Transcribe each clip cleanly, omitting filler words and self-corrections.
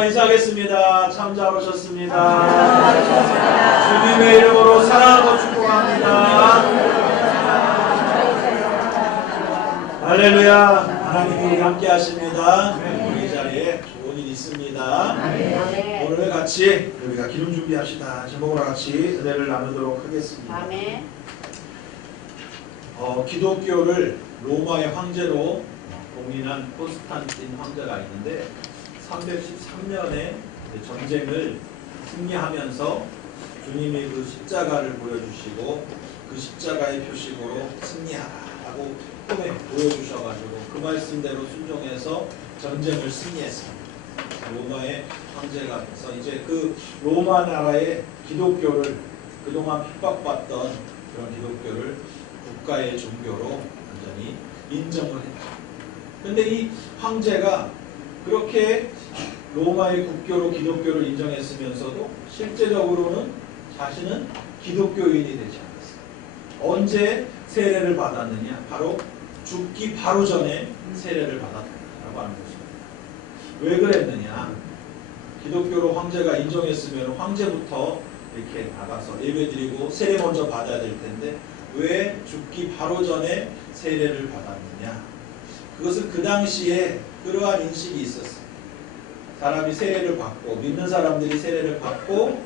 여러분과 인사하겠습니다. 참 잘 오셨습니다. 주님의 이름으로 사랑하고 축복합니다. 할렐루야. 하나님이 우리 함께 하십니다. 우리 자리에 좋은 일 있습니다. 오늘 같이 우리가 기름 준비합시다. 제목으로 같이 은혜를 나누도록 하겠습니다. 기독교를 로마의 황제로 공인한 콘스탄틴 황제가 있는데 313년에 전쟁을 승리하면서 주님이 그 십자가를 보여주시고 그 십자가의 표식으로 승리하라고 꿈에 보여주셔가지고 그 말씀대로 순종해서 전쟁을 승리했습니다. 로마의 황제가 돼서 이제 그 로마 나라의 기독교를 그동안 핍박받던 그런 기독교를 국가의 종교로 완전히 인정을 했죠. 근데 이 황제가 그렇게 로마의 국교로 기독교를 인정했으면서도 실제적으로는 자신은 기독교인이 되지 않았어요. 언제 세례를 받았느냐? 바로 죽기 바로 전에 세례를 받았다고 하는 것입니다. 왜 그랬느냐? 기독교로 황제가 인정했으면 황제부터 이렇게 나가서 예배드리고 세례 먼저 받아야 될 텐데 왜 죽기 바로 전에 세례를 받았느냐? 그것은 그 당시에 그러한 인식이 있었어요. 사람이 세례를 받고 믿는 사람들이 세례를 받고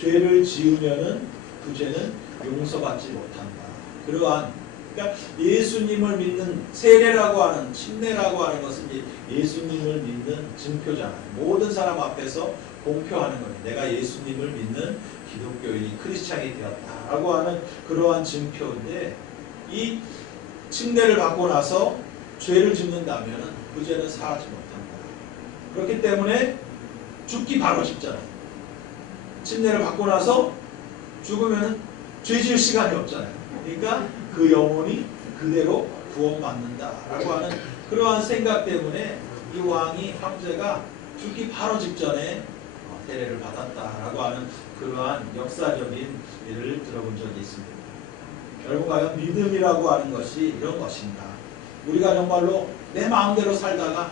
죄를 지으면은 그 죄는 용서받지 못한다. 그러한 그러니까 예수님을 믿는 세례라고 하는 침례라고 하는 것은 예수님을 믿는 증표잖아요. 모든 사람 앞에서 공표하는 거예요. 내가 예수님을 믿는 기독교인이 크리스찬이 되었다라고 하는 그러한 증표인데 이 침례를 받고 나서 죄를 짓는다면 그 죄는 사하지 못한다. 그렇기 때문에 죽기 바로 직전에 침례를 받고 나서 죽으면 죄 지을 시간이 없잖아요. 그러니까 그 영혼이 그대로 구원받는다라고 하는 그러한 생각 때문에 이 왕이 황제가 죽기 바로 직전에 세례를 받았다라고 하는 그러한 역사적인 일을 들어본 적이 있습니다. 결국 과연 믿음이라고 하는 것이 이런 것인가? 우리가 정말로 내 마음대로 살다가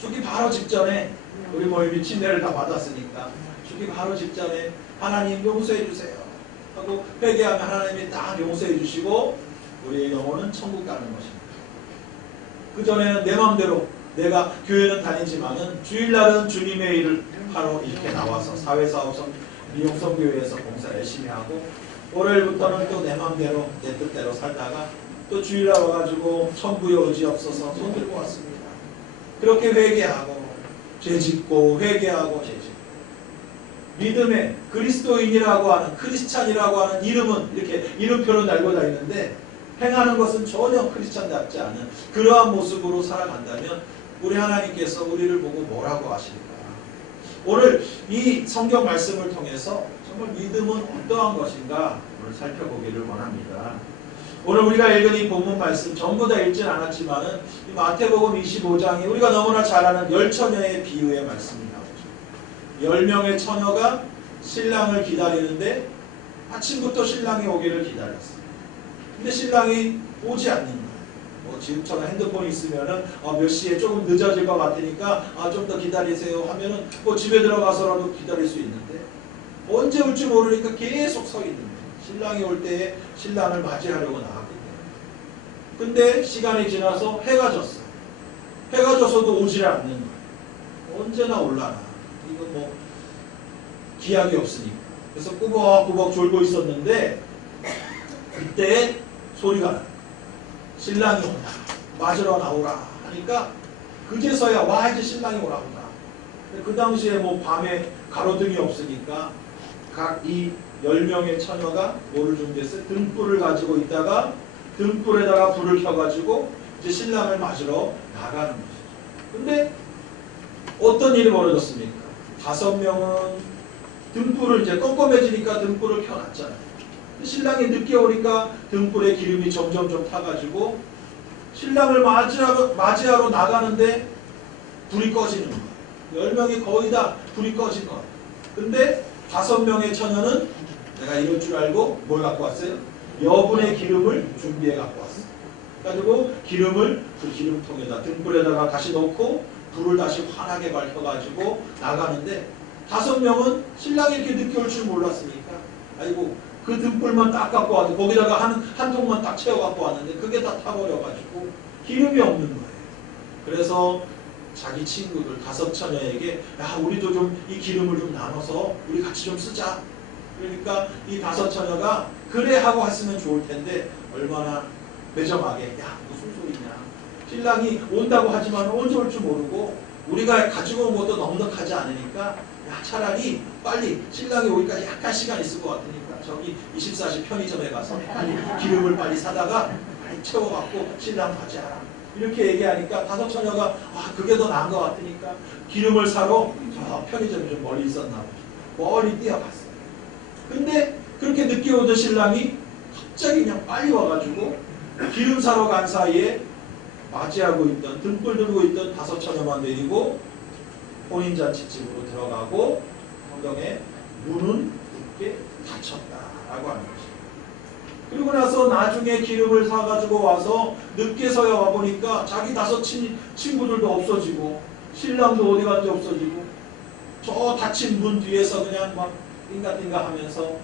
죽기 바로 직전에 우리 모임이 침례를 다 받았으니까 죽기 바로 직전에 하나님 용서해 주세요 하고 회개하면 하나님이 딱 용서해 주시고 우리의 영혼은 천국 가는 것입니다. 그전에는 내 마음대로 내가 교회는 다니지만은 주일날은 주님의 일을 하러 이렇게 나와서 사회사업성 미용성교회에서 봉사 열심히 하고 월요일부터는 또 내 마음대로 내 뜻대로 살다가 또 주일날 와가지고 천부의 의지 없어서 손 들고 왔습니다. 그렇게 회개하고 죄짓고 회개하고 죄짓고 믿음의 그리스도인이라고 하는 크리스찬이라고 하는 이름은 이렇게 이름표를 달고 다니는데 행하는 것은 전혀 크리스찬답지 않은 그러한 모습으로 살아간다면 우리 하나님께서 우리를 보고 뭐라고 하실까? 오늘 이 성경 말씀을 통해서 정말 믿음은 어떠한 것인가 오늘 살펴보기를 원합니다. 오늘 우리가 읽은 이 본문 말씀 전부 다 읽진 않았지만은 이 마태복음 25장이 우리가 너무나 잘 아는 열처녀의 비유의 말씀이 나오죠. 10명의 처녀가 신랑을 기다리는데 아침부터 신랑이 오기를 기다렸어요. 근데 신랑이 오지 않는 거예요. 뭐 지금처럼 핸드폰이 있으면은 몇 시에 조금 늦어질 것 같으니까 좀 더 기다리세요 하면은 뭐 집에 들어가서라도 기다릴 수 있는데 언제 올지 모르니까 계속 서 있는 거예요. 신랑이 올 때에 신랑을 맞이하려고 나왔기 때문에. 근데 시간이 지나서 해가 졌어요. 해가 져서도 오질 않는 거예요. 언제나 올라나. 이건 뭐 기약이 없으니까. 그래서 꾸벅꾸벅 졸고 있었는데 그때 소리가 나요. 신랑이 온다. 맞으러 나오라 하니까 그제서야 와 이제 신랑이 오라 온다. 그 당시에 뭐 밤에 가로등이 없으니까 각 이 10명의 처녀가 뭐를 준비했어요? 등불을 가지고 있다가 등불에다가 불을 켜가지고 이제 신랑을 맞으러 나가는 것이죠. 근데 어떤 일이 벌어졌습니까? 5명은 등불을 이제 껌껌해지니까 등불을 켜놨잖아요. 신랑이 늦게 오니까 등불에 기름이 점점 타가지고 신랑을 맞이하러 나가는데 불이 꺼지는 거예요. 10명이 거의 다 불이 꺼진 거예요. 근데 5명의 처녀는 내가 이럴 줄 알고 뭘 갖고 왔어요? 여분의 기름을 준비해 갖고 왔어요. 그래가지고 기름을 그 기름통에다 등불에다가 다시 넣고 불을 다시 환하게 밝혀가지고 나가는데 5명은 신랑이 이렇게 늦게 올 줄 몰랐으니까 아이고 그 등불만 딱 갖고 왔는데 거기다가 한 통만 딱 채워 갖고 왔는데 그게 다 타버려가지고 기름이 없는 거예요. 그래서 자기 친구들 5처녀에게 야 우리도 좀 이 기름을 좀 나눠서 우리 같이 좀 쓰자. 그러니까 이 5처녀가 그래 하고 했으면 좋을 텐데 얼마나 매정하게 야 무슨 소리냐. 신랑이 온다고 하지만 언제 올 줄 모르고 우리가 가지고 온 것도 넉넉하지 않으니까 야 차라리 빨리 신랑이 오기까지 약간 시간 있을 것 같으니까 저기 24시 편의점에 가서 빨리 기름을 빨리 사다가 빨리 채워갖고 신랑 맞이하라. 이렇게 얘기하니까 5처녀가 아 그게 더 나은 것 같으니까 기름을 사러 저 편의점이 좀 멀리 있었나 보죠. 멀리 뛰어갔어요. 근데 그렇게 늦게 오던 신랑이 갑자기 그냥 빨리 와가지고 기름 사러 간 사이에 맞이하고 있던 등불 들고 있던 5처녀만 내리고 혼인잔치집으로 들어가고 성경에 문은 굳게 닫혔다라고 하는 것입니다. 그리고 나서 나중에 기름을 사가지고 와서 늦게서야 와보니까 자기 5 친구들도 없어지고 신랑도 어디 간지 없어지고 저 닫힌 문 뒤에서 그냥 막 띵가띵가 하면서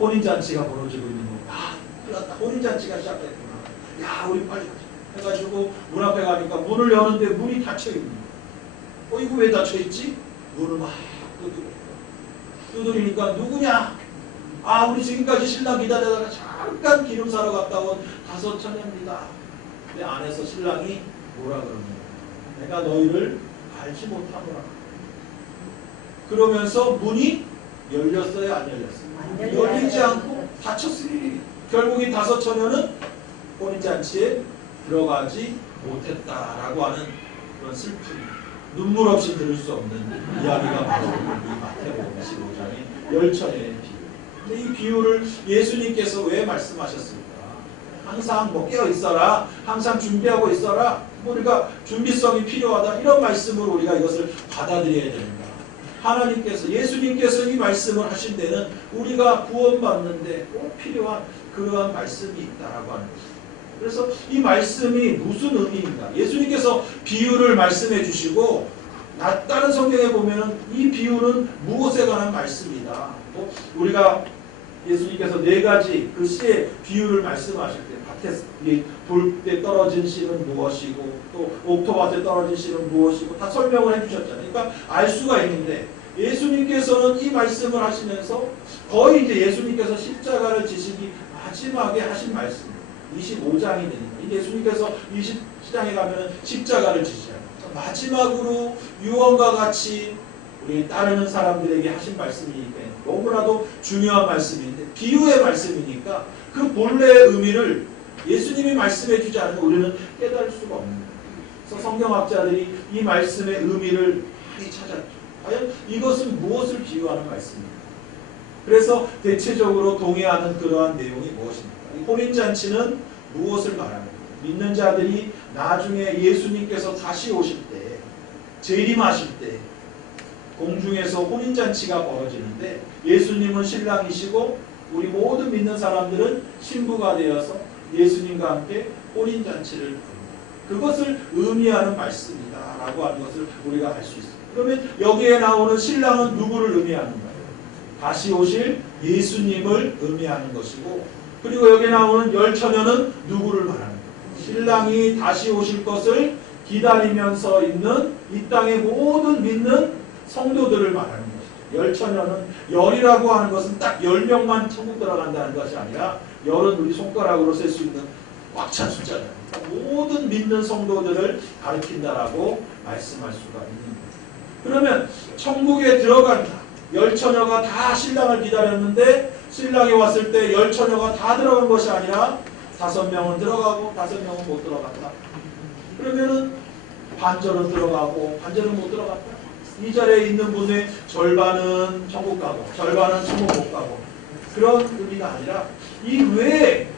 혼인잔치가 벌어지고 있는 거예요. 아, 큰일 났다. 혼인잔치가 시작됐구나. 야, 우리 빨리 가자. 해가지고 문 앞에 가니까 문을 여는데 문이 닫혀있는 거예요. 이거 왜 닫혀있지? 문을 막 두드리니까 누구냐? 아, 우리 지금까지 신랑 기다리다가 잠깐 기름 사러 갔다 온 5처녀입니다. 근데 안에서 신랑이 뭐라 그러는 거예요? 내가 너희를 알지 못하노라. 그러면서 문이 열렸어요? 안 열렸어요? 열리지 않고 닫혔어요. 결국 이 5처녀는 혼인잔치에 들어가지 못했다라고 하는 그런 슬픈 눈물 없이 들을 수 없는 이야기가 바로 이 마태복음 15장의 10처녀의 비유. 근데 이 비유를 예수님께서 왜 말씀하셨습니까? 항상 뭐 깨어 있어라, 항상 준비하고 있어라, 우리가 준비성이 필요하다 이런 말씀으로 우리가 이것을 받아들여야 됩니다. 하나님께서 예수님께서 이 말씀을 하신 데는 우리가 구원받는데 꼭 필요한 그러한 말씀이 있다라고 하는 것입니다. 그래서 이 말씀이 무슨 의미인가? 예수님께서 비유를 말씀해 주시고 다른 성경에 보면은 이 비유는 무엇에 관한 말씀이다. 또 우리가 예수님께서 4가지 그 씨의 비유를 말씀하실 때 밭에 돌때 떨어진 씨는 무엇이고 또 옥토밭에 떨어진 씨는 무엇이고 다 설명을 해주셨잖아요. 그러니까 알 수가 있는데 예수님께서는 이 말씀을 하시면서 거의 이제 예수님께서 십자가를 지시기 마지막에 하신 말씀 25장이 되니까 예수님께서 20장에 가면은 십자가를 지시잖아요. 마지막으로 유언과 같이 우리 따르는 사람들에게 하신 말씀이니까 너무나도 중요한 말씀인데 비유의 말씀이니까 그 본래의 의미를 예수님이 말씀해 주지 않으면 우리는 깨달을 수가 없는 거예요. 그래서 성경학자들이 이 말씀의 의미를 많이 찾았죠. 과연 이것은 무엇을 비유하는 말씀입니까? 그래서 대체적으로 동의하는 그러한 내용이 무엇입니까? 이 혼인잔치는 무엇을 말합니까? 믿는 자들이 나중에 예수님께서 다시 오실 때 재림하실 때 공중에서 혼인잔치가 벌어지는데 예수님은 신랑이시고 우리 모든 믿는 사람들은 신부가 되어서 예수님과 함께 혼인잔치를 부릅니다. 그것을 의미하는 말씀이다 라고 하는 것을 우리가 알 수 있습니다. 그러면 여기에 나오는 신랑은 누구를 의미하는가요? 다시 오실 예수님을 의미하는 것이고 그리고 여기에 나오는 10처녀는 누구를 말하는가? 신랑이 다시 오실 것을 기다리면서 있는 이 땅의 모든 믿는 성도들을 말하는 것이죠. 10처녀는 열이라고 하는 것은 딱 10명만 천국 들어간다는 것이 아니라 열은 우리 손가락으로 셀 수 있는 꽉 찬 숫자잖아요. 모든 믿는 성도들을 가리킨다라고 말씀할 수가 있는 거예요. 그러면 천국에 들어간다. 10처녀가 다 신랑을 기다렸는데 신랑이 왔을 때 10처녀가 다 들어간 것이 아니라 5명은 들어가고 5명은 못 들어갔다. 그러면은 반절은 들어가고 반절은 못 들어갔다. 이 자리에 있는 분의 절반은 천국 가고 절반은 천국 못 가고 그런 의미가 아니라 이 외에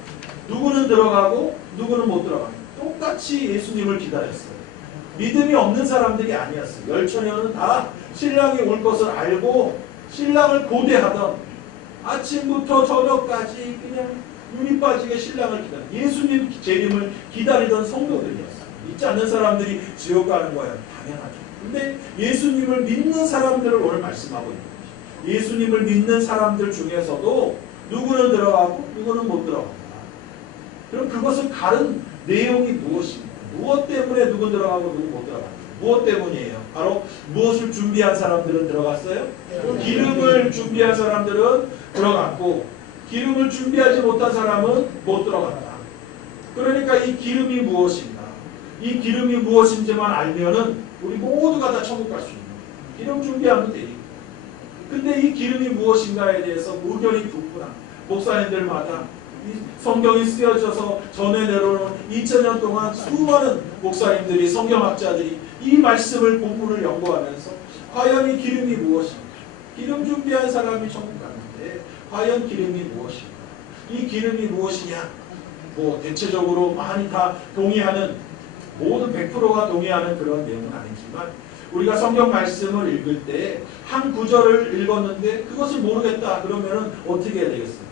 누구는 들어가고 누구는 못 들어가고 똑같이 예수님을 기다렸어요. 믿음이 없는 사람들이 아니었어요. 10처녀는 다 신랑이 올 것을 알고 신랑을 고대하던 아침부터 저녁까지 그냥 눈이 빠지게 신랑을 기다려 예수님 재림을 기다리던 성도들이었어요. 믿지 않는 사람들이 지옥 가는 거예요. 당연하죠. 근데 예수님을 믿는 사람들을 오늘 말씀하고 있는 거죠. 예수님을 믿는 사람들 중에서도 누구는 들어가고 누구는 못 들어간다. 그럼 그것을 가른 내용이 무엇입니까? 무엇 때문에 누구 들어가고 누구 못 들어간다. 무엇 때문이에요? 바로 무엇을 준비한 사람들은 들어갔어요? 기름을 준비한 사람들은 들어갔고 기름을 준비하지 못한 사람은 못 들어갔다. 그러니까 이 기름이 무엇인가? 이 기름이 무엇인지만 알면은 우리 모두가 다 천국 갈 수 있는 거예요. 기름 준비하면 되니까. 근데 이 기름이 무엇인가에 대해서 의견이 분분한 목사님들마다 이 성경이 쓰여져서 전해 내려오는 2000년 동안 수많은 목사님들이 성경학자들이 이 말씀을 본문을 연구하면서 과연 이 기름이 무엇인가? 기름 준비한 사람이 천국 가는데 과연 기름이 무엇인가? 이 기름이 무엇이냐? 뭐 대체적으로 많이 다 동의하는 모든 100%가 동의하는 그런 내용은 아니지만 우리가 성경 말씀을 읽을 때 한 구절을 읽었는데 그것을 모르겠다 그러면은 어떻게 해야 되겠어요?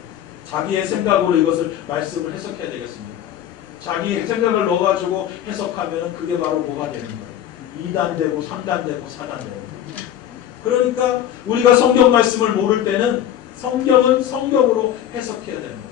자기의 생각으로 이것을 말씀을 해석해야 되겠습니다. 자기의 생각을 넣어가지고 해석하면 그게 바로 뭐가 되는 거예요? 2단 되고 3단 되고 4단 되고. 그러니까 우리가 성경 말씀을 모를 때는 성경은 성경으로 해석해야 되는 거죠.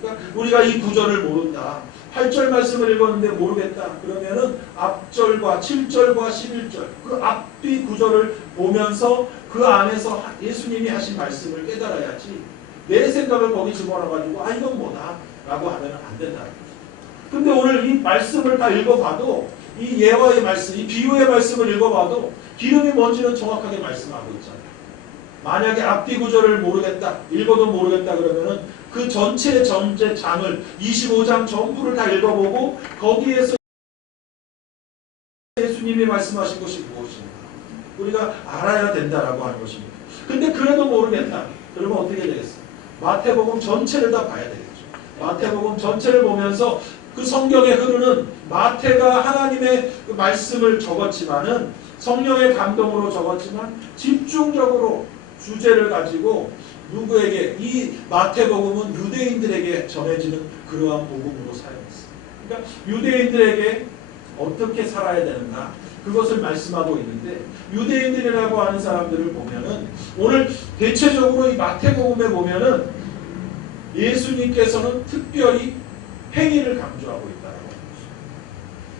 그러니까 우리가 이 구절을 모른다. 8절 말씀을 읽었는데 모르겠다. 그러면은 앞절과 7절과 11절 그 앞뒤 구절을 보면서 그 안에서 예수님이 하신 말씀을 깨달아야지 내 생각을 거기 집어넣어가지고 아 이건 뭐다 라고 하면 안 된다. 근데 오늘 이 말씀을 다 읽어봐도 이 예화의 말씀, 이 비유의 말씀을 읽어봐도 기름이 뭔지는 정확하게 말씀하고 있잖아요. 만약에 앞뒤 구절을 모르겠다, 읽어도 모르겠다 그러면은 그 전체 장을 25장 전부를 다 읽어보고 거기에서 예수님이 말씀하신 것이 무엇인가 우리가 알아야 된다라고 하는 것입니다. 근데 그래도 모르겠다. 그러면 어떻게 되겠어요? 마태복음 전체를 다 봐야 되겠죠. 마태복음 전체를 보면서 그 성경에 흐르는 마태가 하나님의 그 말씀을 적었지만은 성령의 감동으로 적었지만 집중적으로 주제를 가지고 누구에게 이 마태복음은 유대인들에게 전해지는 그러한 복음으로 사용했어요. 그러니까 유대인들에게 어떻게 살아야 되는가 그것을 말씀하고 있는데 유대인들이라고 하는 사람들을 보면은 오늘 대체적으로 이 마태복음에 보면은 예수님께서는 특별히 행위를 강조하고 있다라고 합니다.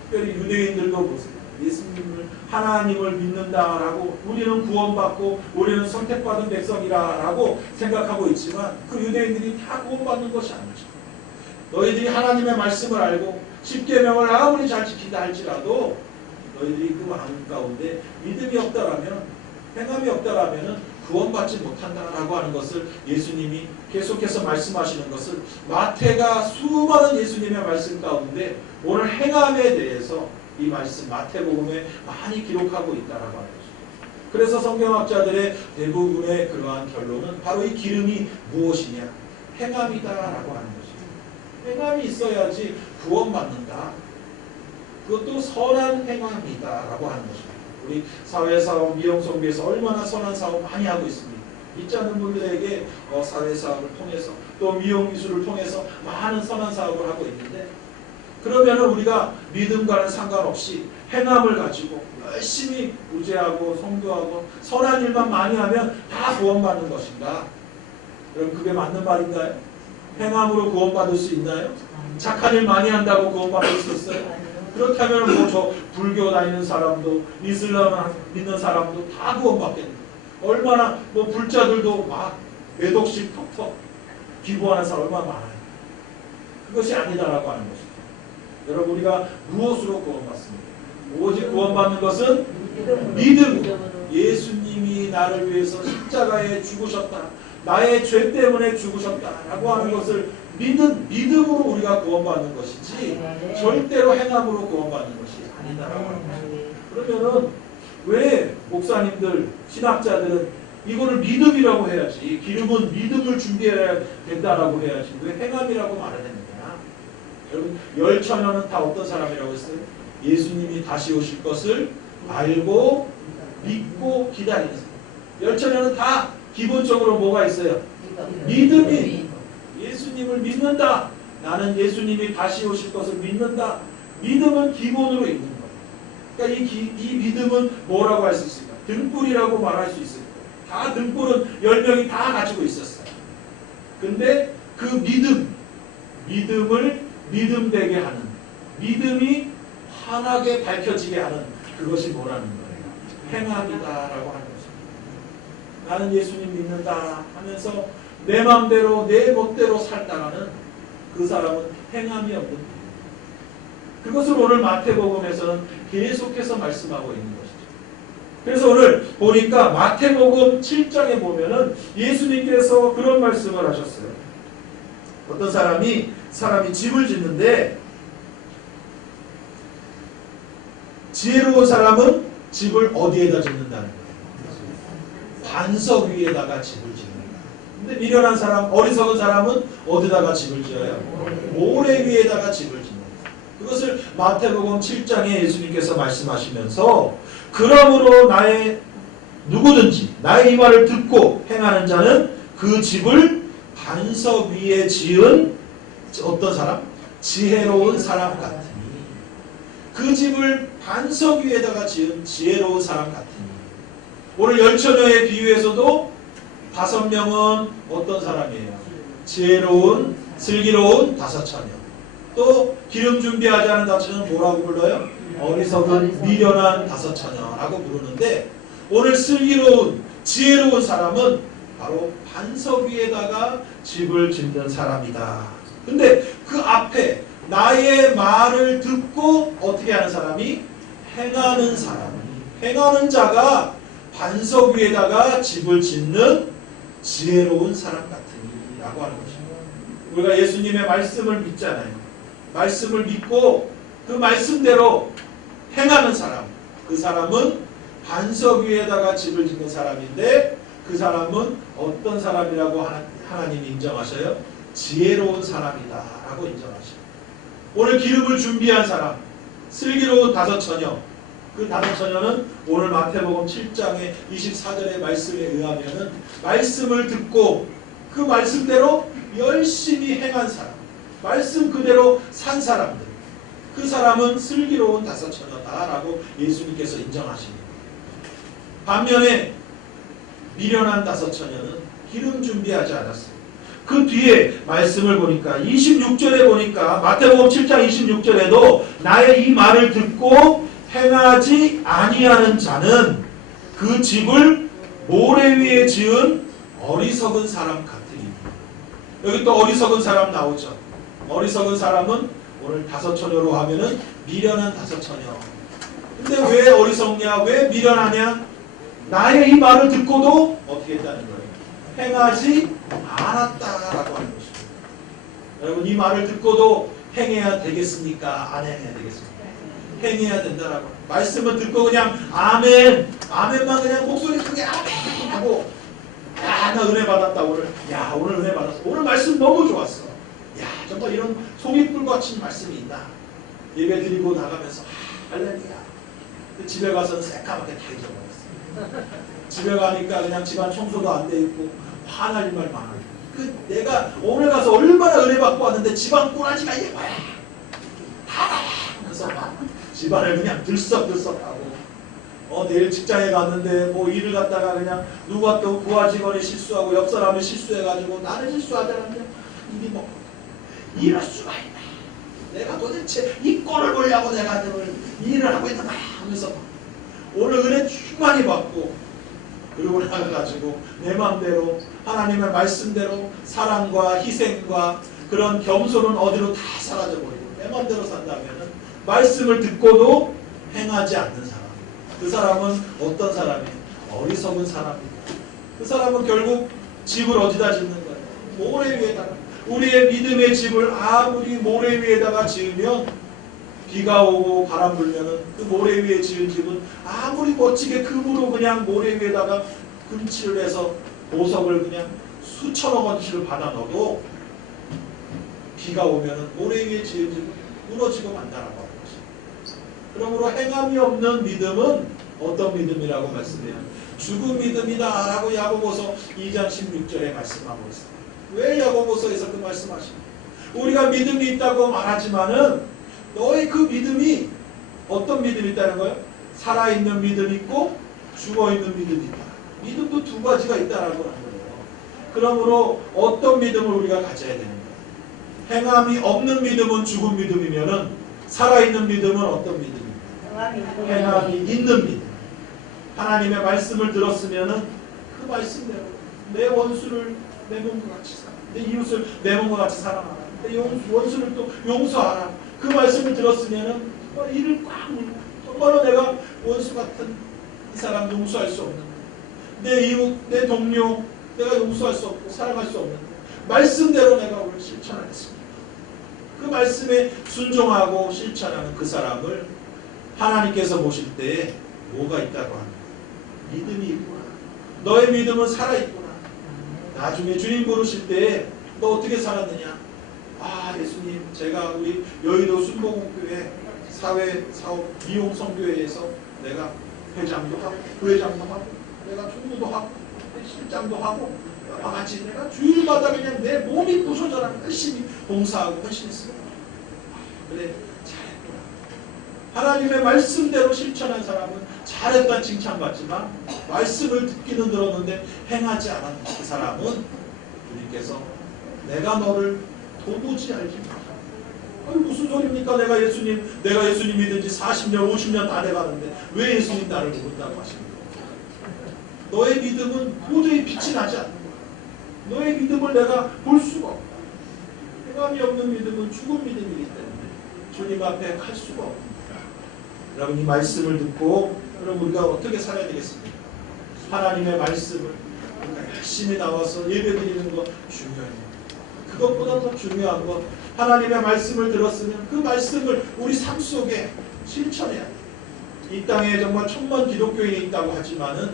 특별히 유대인들도 보세요. 예수님을 하나님을 믿는다라고 우리는 구원받고 우리는 선택받은 백성이라고 생각하고 있지만 그 유대인들이 다 구원받는 것이 아니죠. 너희들이 하나님의 말씀을 알고 십계명을 아무리 잘 지킨다 할지라도 너희들이 그 마음 가운데 믿음이 없다라면 행함이 없다라면 구원받지 못한다라고 하는 것을 예수님이 계속해서 말씀하시는 것을 마태가 수많은 예수님의 말씀 가운데 오늘 행함에 대해서 이 말씀 마태복음에 많이 기록하고 있다라고 하는 것입니다. 그래서 성경학자들의 대부분의 그러한 결론은 바로 이 기름이 무엇이냐? 행함이다라고 하는 것입니다. 행함이 있어야지 구원받는다. 그것도 선한 행함이다라고 하는 것입니다. 우리 사회사업, 미용성비에서 얼마나 선한 사업 많이 하고 있습니다. 믿지 않는 분들에게 사회사업을 통해서 또 미용기술을 통해서 많은 선한 사업을 하고 있는데 그러면 우리가 믿음과는 상관없이 행함을 가지고 열심히 구제하고 성도하고 선한 일만 많이 하면 다 구원받는 것인가? 그럼 그게 맞는 말인가요? 행함으로 구원받을 수 있나요? 착한 일 많이 한다고 구원받을 수 있어요? 그렇다면 뭐 저 불교 다니는 사람도 이슬람 믿는 사람도 다 구원받겠네. 얼마나 뭐 불자들도 막 몇 억씩 턱턱 기부하는 사람 얼마나 많아요. 그것이 아니다라고 하는 것이죠. 여러분 우리가 무엇으로 구원받습니까? 오직 구원받는 것은 믿음. 예수님이 나를 위해서 십자가에 죽으셨다. 나의 죄 때문에 죽으셨다라고 하는 것을 믿음으로 우리가 구원받는 것이지 절대로 행함으로 구원받는 것이 아니다라고 하는 것입니다. 그러면은 왜 목사님들, 신학자들은 이거를 믿음이라고 해야지 기름은 믿음을 준비해야 된다라고 해야지 왜 행함이라고 말을 했느냐? 여러분 열처녀는 다 어떤 사람이라고 했어요? 예수님이 다시 오실 것을 알고 믿고 기다리는 사람. 열처녀는 다 기본적으로 뭐가 있어요? 믿음이 예수님을 믿는다. 나는 예수님이 다시 오실 것을 믿는다. 믿음은 기본으로 있는 거예요. 그러니까 이 믿음은 뭐라고 할 수 있을까? 등불이라고 말할 수 있을 거예요. 다 등불은 10명이 다 가지고 있었어요. 근데 그 믿음을 믿음되게 하는, 믿음이 환하게 밝혀지게 하는 그것이 뭐라는 거예요? 행함이다라고 하는 것입니다. 나는 예수님 믿는다 하면서 내 마음대로 내 멋대로 살다가는 그 사람은 행함이 없는 거예요. 그것을 오늘 마태복음에서는 계속해서 말씀하고 있는 것이죠. 그래서 오늘 보니까 마태복음 7장에 보면은 예수님께서 그런 말씀을 하셨어요. 어떤 사람이 집을 짓는데 지혜로운 사람은 집을 어디에다 짓는다는 거예요? 반석 위에다가 집을 짓는다. 근데 미련한 사람, 어리석은 사람은 어디다가 집을 지어요? 모래 위에다가 집을 짓는다. 그것을 마태복음 7장에 예수님께서 말씀하시면서 그러므로 누구든지 나의 이 말을 듣고 행하는 자는 그 집을 반석 위에 지은 어떤 사람? 지혜로운 사람 같으니. 그 집을 반석 위에다가 지은 지혜로운 사람 같으니. 오늘 열처녀의 비유에서도 5명은 어떤 사람이에요? 지혜로운, 슬기로운 5처녀. 또 기름 준비하지 않은 5처녀는 뭐라고 불러요? 어리석은 미련한 5처녀라고 부르는데, 오늘 슬기로운, 지혜로운 사람은 바로 반석 위에다가 집을 짓는 사람이다. 근데 그 앞에 나의 말을 듣고 어떻게 하는 사람이? 행하는 사람. 행하는 자가 반석 위에다가 집을 짓는 지혜로운 사람 같으니 라고 하는 것입니다. 우리가 예수님의 말씀을 믿잖아요. 말씀을 믿고 그 말씀대로 행하는 사람, 그 사람은 반석 위에다가 집을 짓는 사람인데, 그 사람은 어떤 사람이라고 하나님이 인정하셔요? 지혜로운 사람이다 라고 인정하셔요. 오늘 기름을 준비한 사람, 슬기로운 5처녀, 그 5처녀는 오늘 마태복음 7장의 24절의 말씀에 의하면은 말씀을 듣고 그 말씀대로 열심히 행한 사람, 말씀 그대로 산 사람들, 그 사람은 슬기로운 5처녀다라고 예수님께서 인정하십니다. 반면에 미련한 5처녀는 기름 준비하지 않았어요. 그 뒤에 말씀을 보니까 26절에 보니까 마태복음 7장 26절에도 나의 이 말을 듣고 행하지 아니하는 자는 그 집을 모래 위에 지은 어리석은 사람 같으니. 여기 또 어리석은 사람 나오죠. 어리석은 사람은 오늘 5처녀로 하면은 미련한 5처녀. 근데 왜 어리석냐? 왜 미련하냐? 나의 이 말을 듣고도 어떻게 했다는 거예요? 행하지 않았다라고 하는 것입니다. 여러분, 이 말을 듣고도 행해야 되겠습니까? 안 행해야 되겠습니까? 행해야 된다라고. 말씀을 듣고 그냥 아멘, 아멘만 그냥 목소리 크게 아멘 하고, 야, 나 은혜 받았다 오늘. 야, 오늘 은혜 받았어. 오늘 말씀 너무 좋았어. 야, 정말 이런 소깃불같이 말씀이 있다. 예배 드리고 나가면서 할렐루야. 집에 가서는 새까맣게 다 잊어버렸어. 집에 가니까 그냥 집안 청소도 안 돼 있고 화날 말 많아요. 내가 오늘 가서 얼마나 은혜 받고 왔는데 집안 꼬라지가 이게 뭐야? 하면서 막 집안을 그냥 들썩들썩하고, 내일 직장에 갔는데 뭐 일을 갖다가 그냥 누가 또 부하 직원이 실수하고 옆 사람이 실수해가지고 나는 실수하지 않았는데 일이 뭐 이럴 수가 있나? 내가 도대체 이 꼴을 보려고 내가 일을 하고 있는 거야 하면서 오늘 은혜 충만히 받고, 그리고 나가가지고 내 마음대로 하나님의 말씀대로 사랑과 희생과 그런 겸손은 어디로 다 사라져버리고 내 마음대로 산다면은 말씀을 듣고도 행하지 않는 사람, 그 사람은 어떤 사람이에요? 어리석은 사람입니다. 그 사람은 결국 집을 어디다 짓는 거예요? 모래 위에다가. 우리의 믿음의 집을 아무리 모래 위에다가 지으면 비가 오고 바람 불면은 그 모래 위에 지은 집은 아무리 멋지게 금으로 그냥 모래 위에다가 금칠을 해서 보석을 그냥 수천억 원치를 받아 넣어도 비가 오면은 모래 위에 지은 집은 무너지고 만다라고 하는 것입니다. 그러므로 행함이 없는 믿음은 어떤 믿음이라고 말씀해요? 죽은 믿음이다 라고 야고보서 2장 16절에 말씀하고 있습니다. 왜 야고보서에서 그 말씀하십니까? 우리가 믿음이 있다고 말하지만은 너의 그 믿음이 어떤 믿음이 있다는 거예요? 살아있는 믿음 있고 죽어있는 믿음이 있다. 믿음도 두 가지가 있다라고 하는 거예요. 그러므로 어떤 믿음을 우리가 가져야 되는가? 행함이 없는 믿음은 죽은 믿음이면은 살아있는 믿음은 어떤 믿음입니까? 행함이 있는 믿음. 하나님의 말씀을 들었으면은 그 말씀대로 내 원수를 내 몸과 같이 사랑, 내 이웃을 내 몸과 같이 사랑하라, 내 원수를 또 용서하라. 그 말씀을 들었으면은 이를 꽉 물고 정말로 내가 원수 같은 이 사람 용서할 수 없는, 내 이웃, 내 동료 내가 용서할 수 없고 사랑할 수 없는 말씀대로 내가 오늘 실천하겠습니다. 그 말씀에 순종하고 실천하는 그 사람을 하나님께서 보실 때에 뭐가 있다고 하는 거예요? 믿음이 있구나. 너의 믿음은 살아있구나. 나중에 주님 부르실 때에 너 어떻게 살았느냐? 아, 예수님, 제가 우리 여의도 순복음교회 사회사업 미용성교회에서 내가 회장도 하고 부회장도 하고 내가 총무도 하고 실장도 하고 여러 가지 내가 주일마다 그냥 내 몸이 부서져라 열심히 봉사하고 헌신했습니다. 그래, 잘했구나. 하나님의 말씀대로 실천한 사람은 잘했다는 칭찬받지만 말씀을 듣기는 들었는데 행하지 않은 그 사람은 주님께서 내가 너를 도무지 알지 못한다. 무슨 소리입니까? 내가 예수님 믿은 지 40년 50년 다 돼가는데 왜 예수님 나를 모른다고 하십니까? 너의 믿음은 도저히 빛이 나지 않는 거야. 너의 믿음을 내가 볼 수가 없다. 행함이 없는 믿음은 죽은 믿음이기 때문에 주님 앞에 갈 수가 없습니다. 여러분, 이 말씀을 듣고 여러분 우리가 어떻게 살아야 되겠습니까? 하나님의 말씀을 우리가 열심히 나와서 예배드리는 것 중요해요. 그것보다 더 중요한 건 하나님의 말씀을 들었으면 그 말씀을 우리 삶 속에 실천해야 돼요. 이 땅에 정말 천만 기독교인이 있다고 하지만은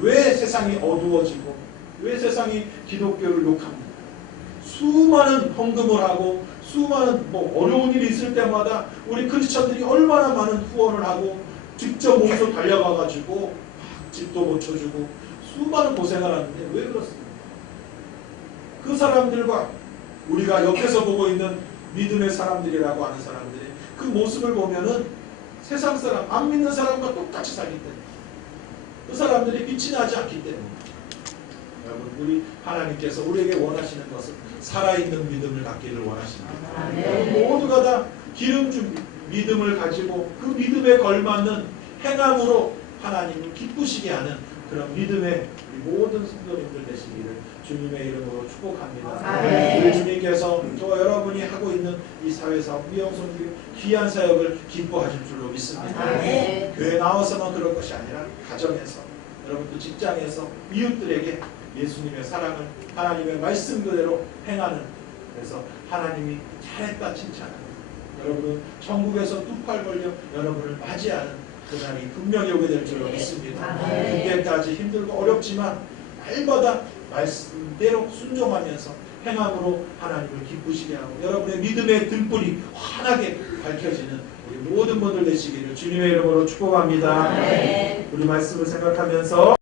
왜 세상이 어두워지고 왜 세상이 기독교를 욕합니까? 수많은 헌금을 하고 수많은 어려운 일이 있을 때마다 우리 크리스천들이 얼마나 많은 후원을 하고 직접 몸소 달려가 가지고 집도 고쳐주고 수많은 고생을 하는데 왜 그렇습니까? 그 사람들과 우리가 옆에서 보고 있는 믿음의 사람들이라고 하는 사람들의 그 모습을 보면은 세상 사람, 안 믿는 사람과 똑같이 살기 때문에 그 사람들이 빛이 나지 않기 때문에 여러분, 우리 하나님께서 우리에게 원하시는 것은 살아있는 믿음을 갖기를 원하십니다. 모두가 다 기름준 믿음을 가지고 그 믿음에 걸맞는 행함으로 하나님을 기쁘시게 하는 그런 믿음의 모든 성도님들 되시기를 주님의 이름으로 축복합니다. 우리 주님께서 저 여러분이 하고 있는 이 사회사업 미용성교 귀한 사역을 기뻐하실 줄로 믿습니다. 교회 나와서만 그럴 것이 아니라 가정에서, 여러분들 직장에서 이웃들에게 예수님의 사랑을 하나님의 말씀 그대로 행하는, 그래서 하나님이 잘했다 칭찬하는, 여러분은 천국에서 두 팔 벌려 여러분을 맞이하는 그날이 분명히 오게 될 줄로 믿습니다. 그때까지 힘들고 어렵지만 날마다 말씀대로 순종하면서 행함으로 하나님을 기쁘시게 하고 여러분의 믿음의 등불이 환하게 밝혀지는 우리 모든 분들 되시기를 주님의 이름으로 축복합니다. 우리 말씀을 생각하면서